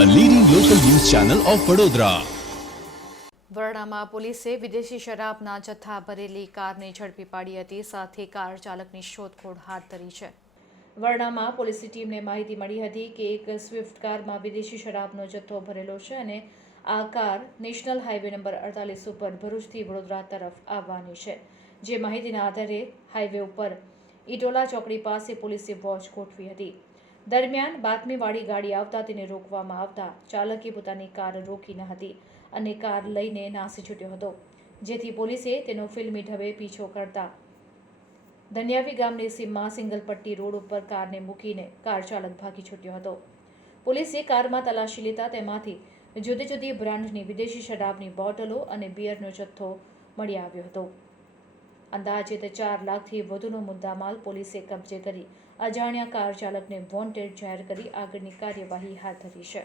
Channel of Vadodara વરણામાં પોલીસે વિદેશી શરાબના જથ્થા ભરેલી કારને ઝડપી પાડી હતી, સાથે કાર ચાલકની શોધખોળ હાથ ધરી છે. વરણામાં પોલીસની ટીમને માહિતી મળી હતી કે એક સ્વિફ્ટ કારમાં વિદેશી શરાબનો જથ્થો ભરેલો છે અને આ કાર નેશનલ હાઈવે નંબર અડતાલીસ ઉપર ભરૂચથી વડોદરા તરફ આવવાની છે. જે માહિતીના આધારે હાઈવે ઉપર ઇટોલા ચોકડી પાસે પોલીસે વોચ ગોઠવી હતી. દરમિયાન બાતમીવાળી ગાડી આવતા તેને રોકવામાં આવતા ચાલકે પોતાની કાર રોકી ન હતી અને કાર લઈને નાસી છૂટ્યો હતો, જેથી પોલીસે તેનો ફિલ્મી ઢબે પીછો કરતા. ધન્યાવી ગામની સીમમાં સિંગલપટ્ટી રોડ ઉપર કારને મૂકીને કાર ચાલક ભાગી છૂટ્યો હતો. પોલીસે કારમાં તલાશી લેતા તેમાંથી જુદી જુદી બ્રાન્ડની વિદેશી શરાબની બોટલો અને બિયરનો જથ્થો મળી આવ્યો હતો. અંદાજિત ચાર લાખથી વધુનો મુદ્દામાલ પોલીસે કબજે કરી. અજાણ્યા કાર ચાલકને વોન્ટેડ જાહેર કરી આગળની કાર્યવાહી હાથ ધરી છે.